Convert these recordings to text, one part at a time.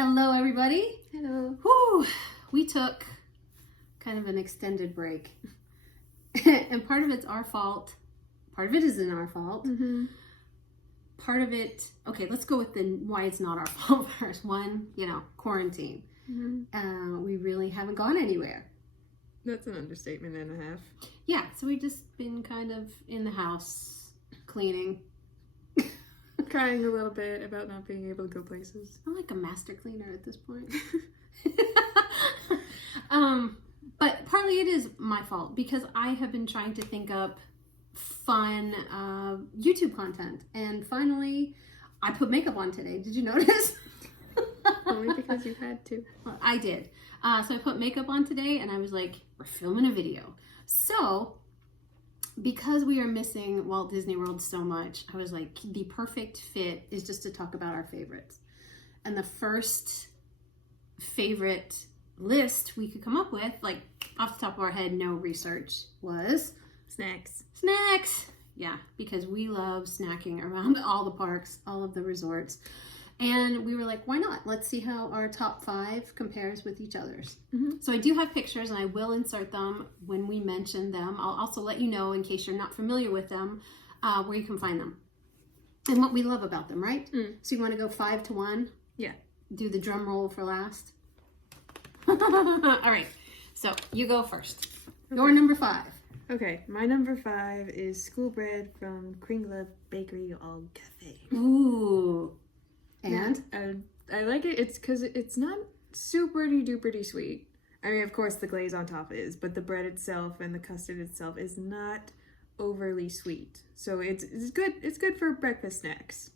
Hello, everybody. Hello. Whew. We took kind of an extended break. And part of it's our fault. Part of it isn't our fault. Mm-hmm. Part of it, okay, let's go with why it's not our fault first. One, quarantine. Mm-hmm. We really haven't gone anywhere. That's an understatement and a half. Yeah, so we've just been kind of in the house cleaning. Crying a little bit about not being able to go places. I'm like a master cleaner at this point. But partly it is my fault because I have been trying to think up fun YouTube content. And finally, I put makeup on today. Did you notice? Only because you had to. Well, I did. So I put makeup on today and I was like, we're filming a video. So because we are missing Walt Disney World so much, I was like, the perfect fit is just to talk about our favorites. And the first favorite list we could come up with, like off the top of our head, no research, was Snacks. Snacks! Yeah, because we love snacking around all the parks, all of the resorts. And we were like, why not? Let's see how our top 5 compares with each other's. Mm-hmm. So I do have pictures and I will insert them when we mention them. I'll also let you know, in case you're not familiar with them, where you can find them. And what we love about them, right? Mm. So you want to go 5 to 1? Yeah. Do the drum roll for last. All right. So you go first. Okay. Your number 5. Okay, my number 5 is school bread from Kringla Bakery All Cafe. Ooh. And? Yeah, I like it. It's because it's not super-duper sweet. I mean, of course, the glaze on top is, but the bread itself and the custard itself is not overly sweet. So it's good. It's good for breakfast snacks.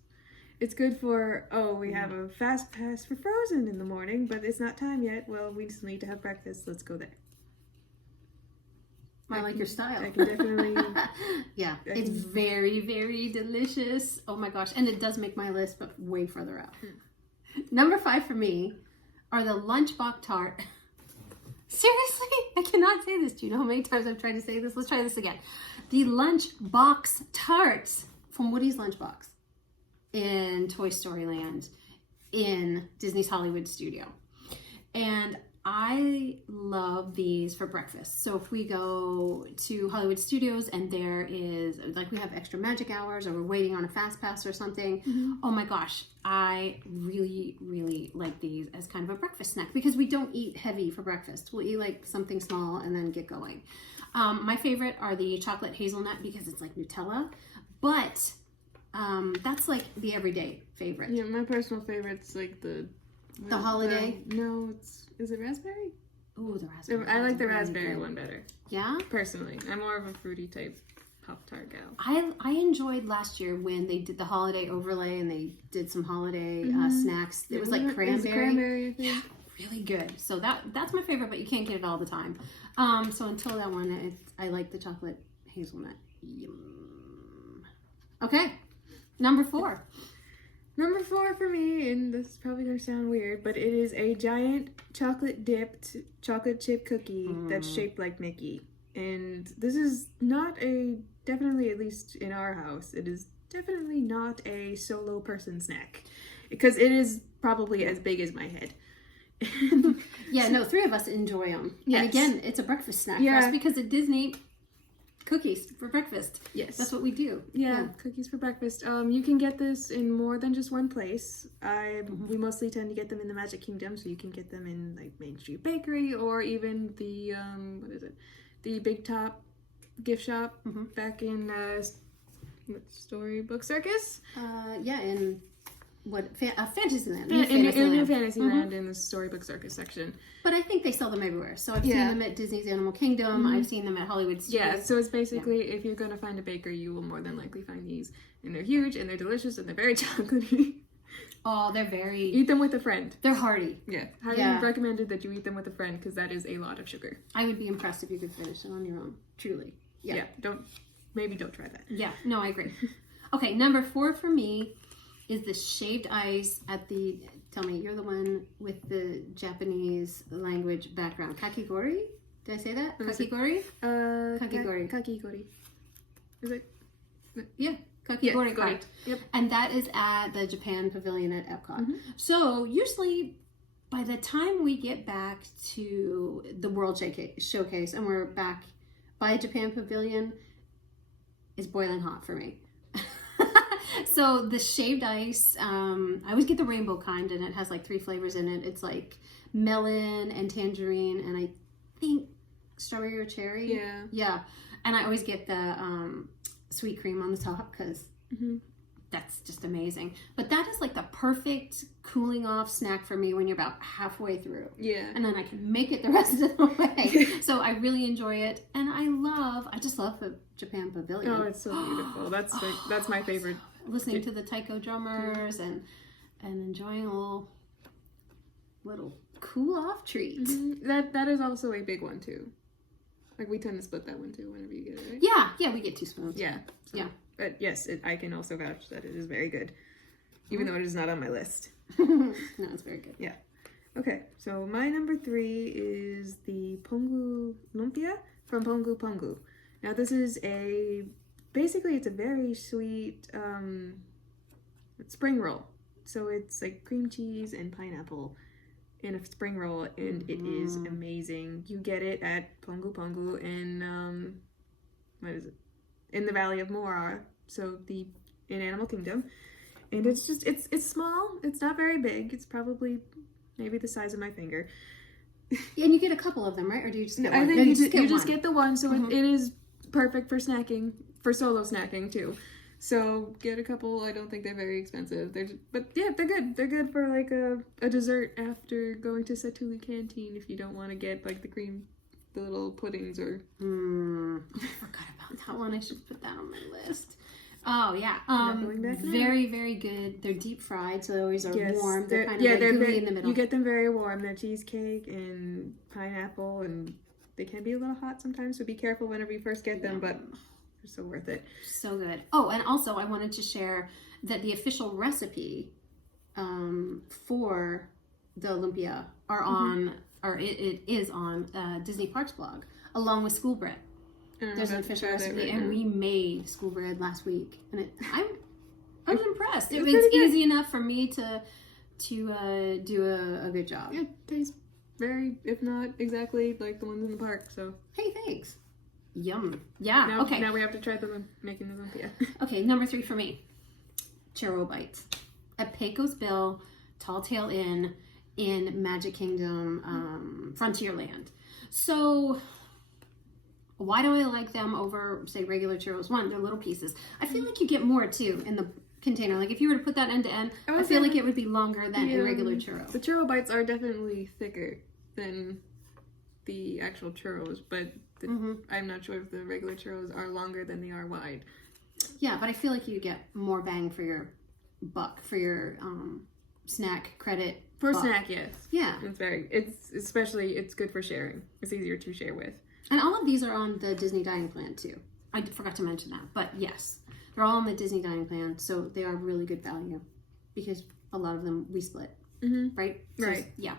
It's good for, we have a fast pass for Frozen in the morning, but it's not time yet. Well, we just need to have breakfast. Let's go there. I like your style. I can definitely... Yeah, it's very, very delicious. Oh my gosh. And it does make my list, but way further out. Number 5 for me are the Lunchbox Tart. Seriously? I cannot say this. Do you know how many times I've tried to say this? Let's try this again. The Lunchbox Tarts from Woody's Lunchbox in Toy Story Land in Disney's Hollywood Studio. And I love these for breakfast. So if we go to Hollywood Studios and there is, like, we have extra magic hours or we're waiting on a fast pass or something, oh my gosh, I really, really like these as kind of a breakfast snack because we don't eat heavy for breakfast. We'll eat like something small and then get going. My favorite are the chocolate hazelnut because it's like Nutella, but that's like the everyday favorite. Yeah, my personal favorite's like the holiday? Is it raspberry? Oh, the raspberry. I like the raspberry one better. Yeah? Personally. I'm more of a fruity type Pop-Tart gal. I enjoyed last year when they did the holiday overlay and they did some holiday snacks. It was like cranberry. Yeah, really good. So that's my favorite, but you can't get it all the time. So until that one, I like the chocolate hazelnut. Yum. Okay, number 4. Number 4 for me, and this is probably going to sound weird, but it is a giant chocolate-dipped chocolate chip cookie that's shaped like Mickey. And this is not definitely, at least in our house, it is definitely not a solo person snack. Because it is probably as big as my head. Yeah, no, 3 of us enjoy them. Yes. And again, it's a breakfast snack for us because at Disney... cookies for breakfast. Yes. That's what we do. Yeah, cookies for breakfast. You can get this in more than just one place. We mostly tend to get them in the Magic Kingdom, so you can get them in like Main Street Bakery or even the the Big Top gift shop back in Storybook Circus. In what Fantasyland. In Fantasyland in the Storybook Circus section. But I think they sell them everywhere. So I've seen them at Disney's Animal Kingdom. I've seen them at Hollywood Studios. Yeah, so it's basically if you're going to find a bakery, you will more than likely find these. And they're huge, and they're delicious, and they're very chocolatey. Oh, they're very... Eat them with a friend. They're hearty. Yeah. Highly recommended that you eat them with a friend, because that is a lot of sugar. I would be impressed if you could finish it on your own. Truly. Yeah. Maybe don't try that. Yeah. No, I agree. Okay, number 4 for me is the shaved ice at the... Tell me, you're the one with the Japanese language background. Kakigori? Did I say that? Kakigori? Kakigori. Kakigori. Is it? Yeah. Kakigori, correct. Yep. And that is at the Japan Pavilion at Epcot. So usually by the time we get back to the World Showcase and we're back by Japan Pavilion, it's boiling hot for me. So the shaved ice, I always get the rainbow kind, and it has like 3 flavors in it. It's like melon and tangerine, and I think strawberry or cherry. Yeah. And I always get the sweet cream on the top because that's just amazing. But that is like the perfect cooling off snack for me when you're about halfway through. Yeah. And then I can make it the rest of the way. So I really enjoy it. And I just love the Japan Pavilion. Oh, it's so beautiful. That's my favorite. Listening to the taiko drummers and enjoying a little cool off treat. That is also a big one too. Like we tend to split that one too whenever you get it, right? Yeah, we get 2 spoons. Yeah. So, yeah. But yes, I can also vouch that it is very good. Even though it is not on my list. No, it's very good. Yeah. Okay, so my number 3 is the Pongu Lumpia from Pongu Pongu. Now this is basically it's a very sweet spring roll. So it's like cream cheese and pineapple in a spring roll, and it is amazing. You get it at Pongu Pongu in what is it? In the Valley of Mora, so in Animal Kingdom. And it's just it's small. It's not very big. It's probably maybe the size of my finger. And you get a couple of them, right? Or do you just get one? I think you just get the one, so it is perfect for snacking, for solo snacking too. So get a couple. I don't think they're very expensive. But yeah, they're good. They're good for like a dessert after going to Satuli Canteen if you don't want to get like the little puddings or. I forgot about that one. I should put that on my list. Oh yeah, very very good. They're deep fried, so they always are warm. They're kind of gooey in the middle. You get them very warm. They're cheesecake and pineapple, and they can be a little hot sometimes. So be careful whenever you first get them, but they're so worth it. So good. Oh, and also I wanted to share that the official recipe for the Olympia are on, or it is on Disney Parks blog along with school bread. There's an official recipe, and we made school bread last week, and I was impressed. It's easy enough for me to do a good job. Yeah, it tastes very, if not exactly like the ones in the park. So hey, thanks. Yum. Yeah. Okay. Now we have to try them making the lumpia. Okay, number 3 for me, churro bites at Pecos Bill, Tall Tale Inn in Magic Kingdom, Frontierland. So. Why do I like them over, say, regular churros? One, they're little pieces. I feel like you get more, too, in the container. Like, if you were to put that end to end, I feel like it would be longer than a regular churro. The churro bites are definitely thicker than the actual churros, but I'm not sure if the regular churros are longer than they are wide. Yeah, but I feel like you get more bang for your buck, for your snack credit. For snack, yes. Yeah. It's good for sharing. It's easier to share with. And all of these are on the Disney Dining Plan, too. I forgot to mention that. But yes, they're all on the Disney Dining Plan. So they are really good value because a lot of them we split. Right? So, right. Yeah.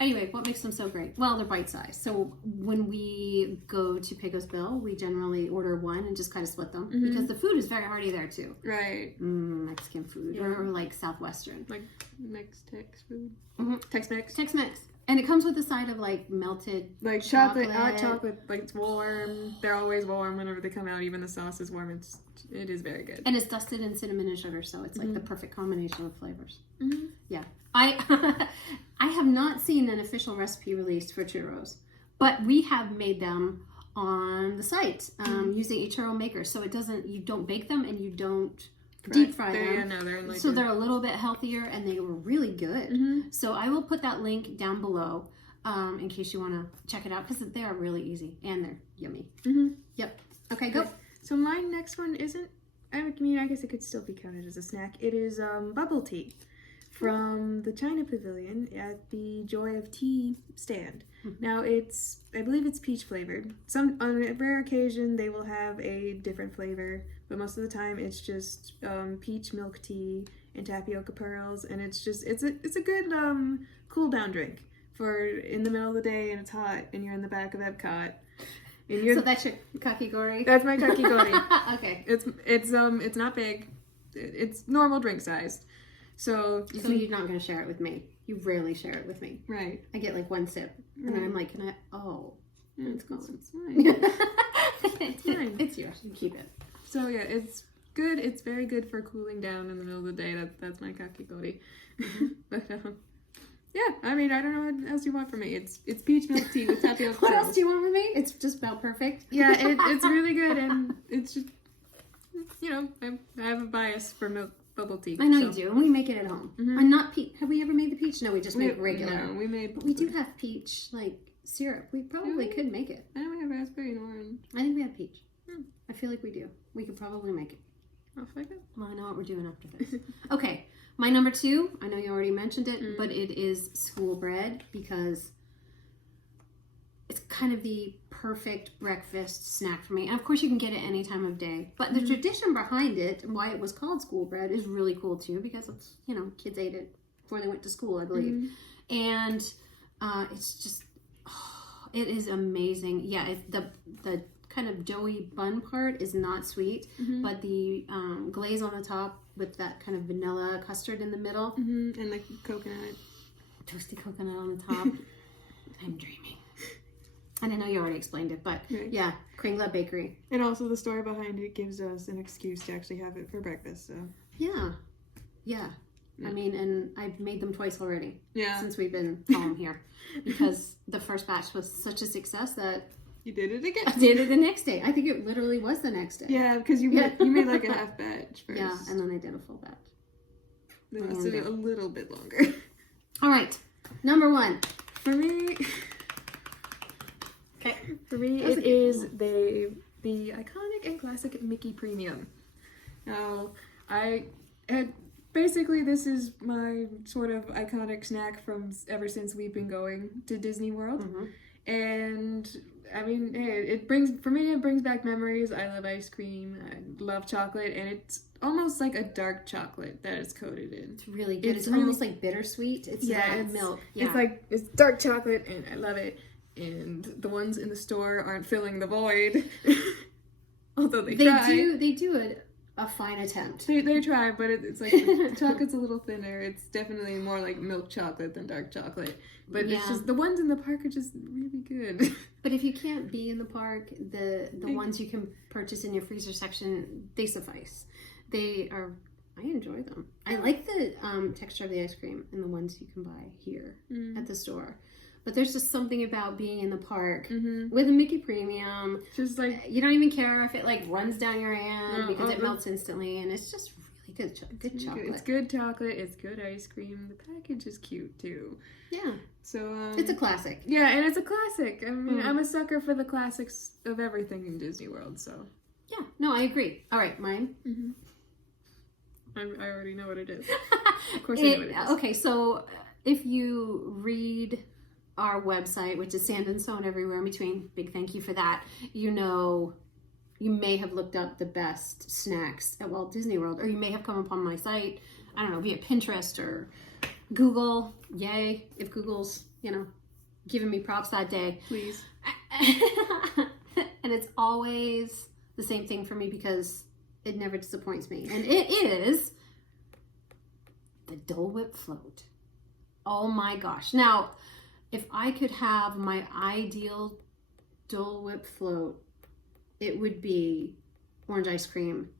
Anyway, what makes them so great? Well, they're bite-sized. So when we go to Pecos Bill, we generally order one and just kind of split them. Because the food is very hearty there, too. Right. Mexican food. Yeah. Or like Southwestern. Like Tex food. Tex-Mex. Tex-Mex. And it comes with a side of like melted like chocolate, hot chocolate. Like it's warm. They're always warm whenever they come out. Even the sauce is warm. It is very good. And it's dusted in cinnamon and sugar, so it's like the perfect combination of flavors. Yeah, I have not seen an official recipe released for churros, but we have made them on the site using a churro maker. So you don't bake them and you don't deep fry them. So they're a little bit healthier and they were really good. So I will put that link down below in case you want to check it out because they are really easy and they're yummy. Yep. Okay, go. So my next one isn't, I mean, I guess it could still be counted as a snack. It is bubble tea from the China Pavilion at the Joy of Tea stand. Now I believe it's peach flavored. On a rare occasion they will have a different flavor, but most of the time it's just peach milk tea and tapioca pearls, and it's a good cool down drink for in the middle of the day and it's hot and you're in the back of Epcot. So that's your kakigori? That's my kakigori. Okay. It's not big. It's normal drink sized. So you're not going to share it with me. You rarely share it with me. Right. I get like one sip, and then I'm like, can I? Oh, it's gone. It's fine. It's fine. It's yours. You keep it. So yeah, it's good. It's very good for cooling down in the middle of the day. That's my kakigori. But yeah, I mean, I don't know what else you want from me. It's peach milk tea with tapioca. What else do you want from me? It's just about perfect. Yeah, it's really good, and it's just, you know, I have a bias for milk bubble tea. I know you do, and we make it at home. I'm not peach. Have we ever made the peach? No, we just make regular. No, we made. But we do have peach like syrup. We probably could make it. I know we have raspberry and orange. I think we have peach. I feel like we do. We could probably make it. I'll find out. Well, I know what we're doing after this. Okay, my number 2. I know you already mentioned it, but it is school bread because it's kind of the perfect breakfast snack for me. And of course, you can get it any time of day. But the tradition behind it and why it was called school bread is really cool too, because it's, you know, kids ate it before they went to school, I believe. And it's just, it is amazing. Yeah, it's the kind of doughy bun part is not sweet, but the glaze on the top with that kind of vanilla custard in the middle. And like coconut. Toasty coconut on the top. I'm dreaming. And I know you already explained it, but yeah, Kringla Bakery. And also the story behind it gives us an excuse to actually have it for breakfast, so. Yeah. I mean, and I've made them twice already. Yeah. Since we've been home here. Because the first batch was such a success that you did it again. I did it the next day. I think it literally was the next day. Yeah, because you made like a half batch first. Yeah, and then I did a full batch. Then it took a little bit longer. All right, number 1. For me, it is the iconic and classic Mickey Premium. Now, basically this is my sort of iconic snack from ever since we've been going to Disney World. And I mean, hey, it brings back memories. I love ice cream. I love chocolate, and it's almost like a dark chocolate that is coated in. It's really good. It's almost like bittersweet. It's milk. Yeah. It's dark chocolate, and I love it. And the ones in the store aren't filling the void, although they try. They do a fine attempt. They try, but it's like the chocolate's a little thinner. It's definitely more like milk chocolate than dark chocolate. But it's just the ones in the park are just really good. But if you can't be in the park, the ones you can purchase in your freezer section, they suffice. I enjoy them. I like the texture of the ice cream in the ones you can buy here at the store. But there's just something about being in the park with a Mickey Premium. Just like you don't even care if it like runs down your hand because it melts instantly, and it's just really good chocolate. It's good chocolate. It's good ice cream. The package is cute too. Yeah. So it's a classic. Yeah, and it's a classic. I mean, I'm a sucker for the classics of everything in Disney World. So yeah, no, I agree. All right, mine. I already know what it is. Of course, I know what it is. Okay, so if you read our website, which is Sand and Stone Everywhere in Between, big thank you for that. You know, you may have looked up the best snacks at Walt Disney World, or you may have come upon my site, I don't know, via Pinterest or Google. Yay, if Google's, you know, giving me props that day. Please. And it's always the same thing for me because it never disappoints me. And it is the Dole Whip float. Oh my gosh. Now, if I could have my ideal Dole Whip float, it would be orange ice cream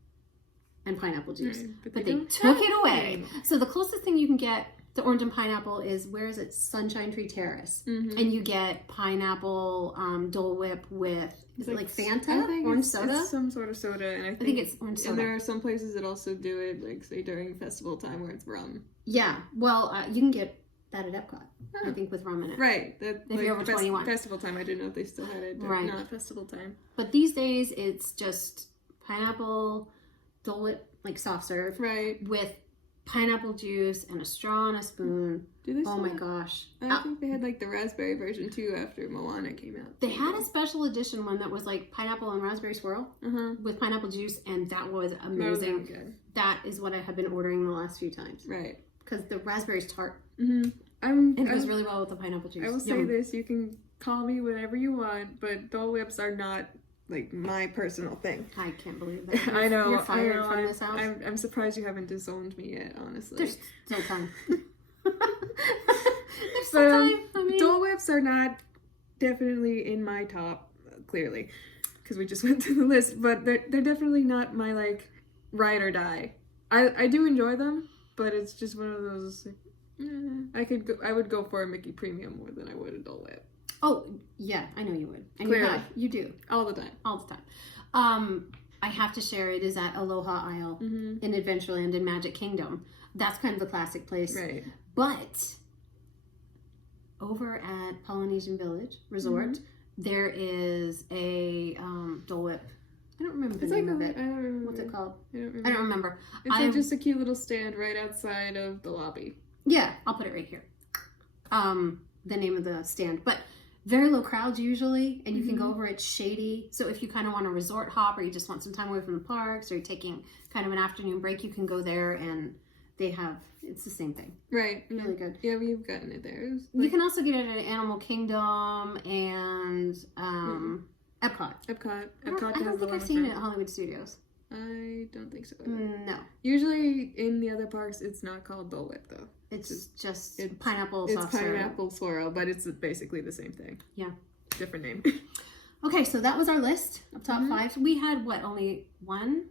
and pineapple juice. But they took it away. So the closest thing you can get to orange and pineapple is, where is it? Sunshine Tree Terrace. And you get pineapple Dole Whip with, is it like Fanta? Orange soda? It's some sort of soda. And I think it's orange soda. And there are some places that also do it, like say during festival time where it's rum. Yeah. Well, you can get that at Epcot, I think, with rum in it. Right. If you're over 21. Festival time, I didn't know if they still had it. Right. Not festival time. But these days, it's just pineapple Dole Whip, like soft serve. Right. With pineapple juice and a straw and a spoon. Do they oh my gosh. I think they had like the raspberry version too after Moana came out. They had a special edition one that was like pineapple and raspberry swirl with pineapple juice, and that was amazing. That was really good. That is what I have been ordering the last few times. Right. Because the raspberry's tart. It goes really well with the pineapple juice. I will say this, you can call me whatever you want, but Dole Whips are not like my personal thing. I can't believe that. I know. You're fired I know. from this house. I'm surprised you haven't disowned me yet, honestly. There's still time. There's But still time. I mean, Dole Whips are not definitely in my top, clearly, because we just went through the list. But they're definitely not my like ride or die. I do enjoy them, but it's just one of those. Like, I would go for a Mickey Premium more than I would a Dole Whip. oh yeah, I know you would. And Clearly. you do All the time. all the time. I have to share it is at Aloha Isle in Adventureland in Magic Kingdom. That's kind of the classic place, Right. But over at Polynesian Village Resort, there is a Dole Whip. I don't remember the name of it. I don't remember. What's it called? I don't remember. I don't remember. It's like just a cute little stand right outside of the lobby. Yeah, I'll put it right here. The name of the stand. But very low crowds usually, and you can go over. It's shady. So if you kind of want a resort hop or you just want some time away from the parks or you're taking kind of an afternoon break, you can go there and they have, it's the same thing. Right. Really good. Yeah, we've gotten it there. You can also get it at Animal Kingdom and Epcot. Epcot. I Epcot don't has the think one I've seen it at Hollywood Studios. I don't think so. No. Usually in the other parks, it's not called Dole Whip though. It's just pineapple It's soft syrup. pineapple swirl, but it's basically the same thing. Yeah. Different name. Okay, so that was our list of top 5. We had what? Only one?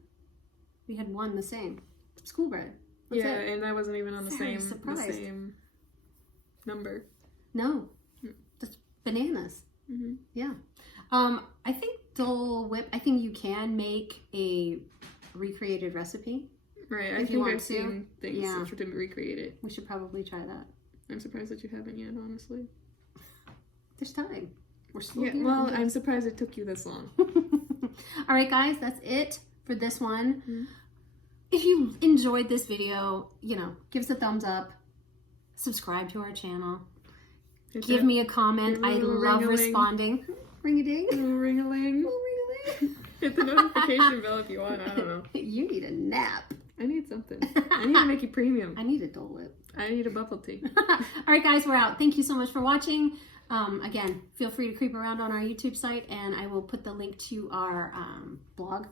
We had one the same. School bread. That's yeah, it. and that wasn't even on the Very same surprised. number. No. Just bananas. Yeah. I think Dole Whip, I think you can make a recreated recipe. Right, I If you think want I've seen things Yeah. to recreate it. We should probably try that. I'm surprised that you haven't yet, honestly. There's time. We're still Yeah, here. well, I'm surprised it took you this long. All right, guys, that's it for this one. If you enjoyed this video, give us a thumbs up. Subscribe to our channel. Give me a comment. I love responding. Ring-a-ding. Ring-a-ling. Ring-a-ling. Hit the notification bell if you want. I don't know. You need a nap. I need something. I need to make it premium. I need a Dole Whip. I need a bubble tea. All right, guys, we're out. Thank you so much for watching. Again, feel free to creep around on our YouTube site, and I will put the link to our blog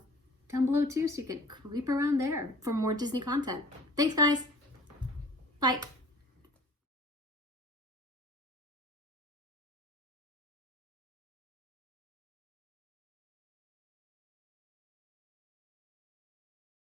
down below too, so you can creep around there for more Disney content. Thanks, guys. Bye.